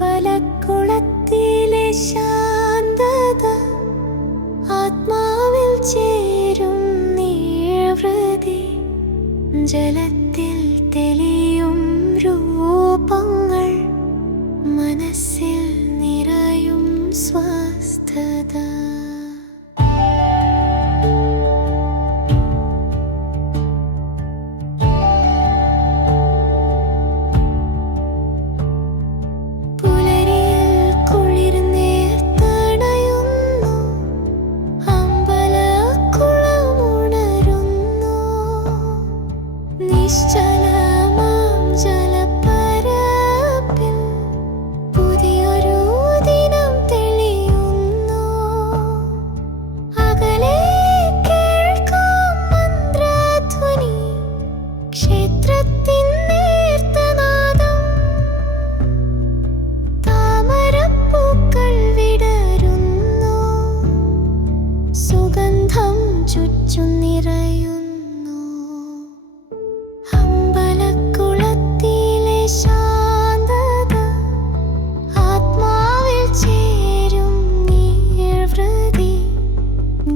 അമ്പലക്കുളത്തിലെ ശാന്തത ആത്മാവിൽ ചേരും നീഴ്വൃതി. ജലത്തിൽ തെളിയും രൂപങ്ങൾ മനസ്സിൽ നിറയും സ്വസ്ഥത. നിശ്ചലമാം ജലപ്പരപ്പിൽ പുതിയൊരു ദിനം തെളിയുന്നു. അകലെ കേൾക്കാം മന്ത്രധ്വനി, ക്ഷേത്രത്തിൻ നേർത്തനാദം. താമരപ്പൂക്കൾ വിടരുന്നു, സുഗന്ധം ചുറ്റും നിറയുന്നു. അമ്പലക്കുളത്തിലെ ശാന്തത ആത്മാവിൽ ചേരും നീഴ്വൃതി.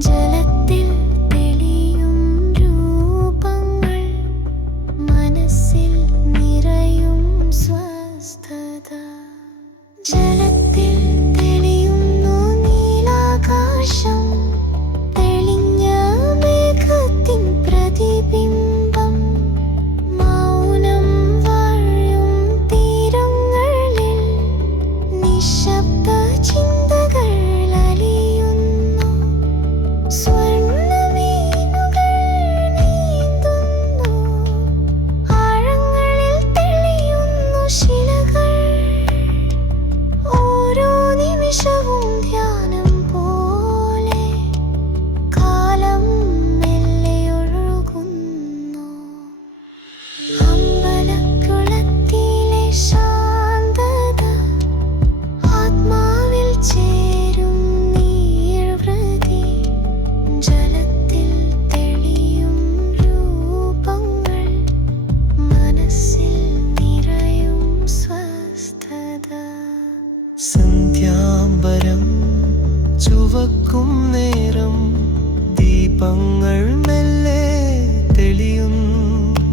ജലത്തിൽ തെളിയും രൂപങ്ങൾ മനസ്സിൽ നിറയും സ്വസ്ഥത. ജലത്തിൽ തെളിയുന്നു നീലാകാശം, തെളിഞ്ഞ മേഘത്തിൻ പ്രതിബിംബം. മൗനം വാഴും തീരങ്ങളിൽ നിശബ്ദ ചിന്തകൾ അലിയുന്നു. സ്വർണ്ണമീനുകൾ നീന്തുന്നു, ആഴങ്ങളിൽ തെളിയുന്നു ശിലകൾ. ഓരോ നിമിഷവും ധ്യാനം പോലെ കാലം മെല്ലെ ഒഴുകുന്നു. അമ്പലക്കുളത്തിലെ ശാന്തത ആത്മാവിൽ ചേരും നീഴ്വൃതി. ജലത്തിൽ തെളിയും രൂപങ്ങൾ മനസ്സിൽ നിറയും സ്വസ്ഥത. സന്ധ്യാംബരം ചുവക്കും നേരം ദീപങ്ങൾ മെല്ലെ തെളിയുന്നു.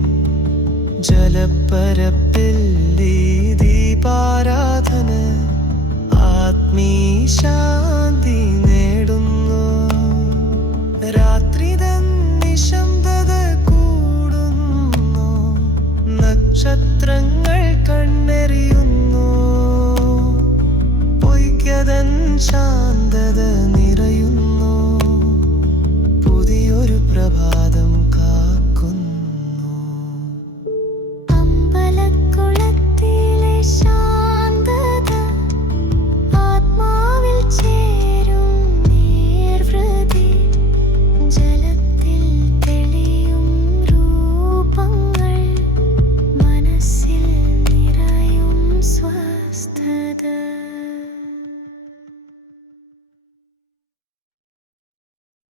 ജലപ്പരപ്പിൽ ഈ ദീപാരാധന ആത്മീശാന്തി നേടുന്നു. രാത്രി തൻ നിശബ്ദത കൂടുന്നു, നക്ഷത്രങ്ങൾ കണ്ണെറിയുന്നു. പൊയ്കതൻ ശാന്തത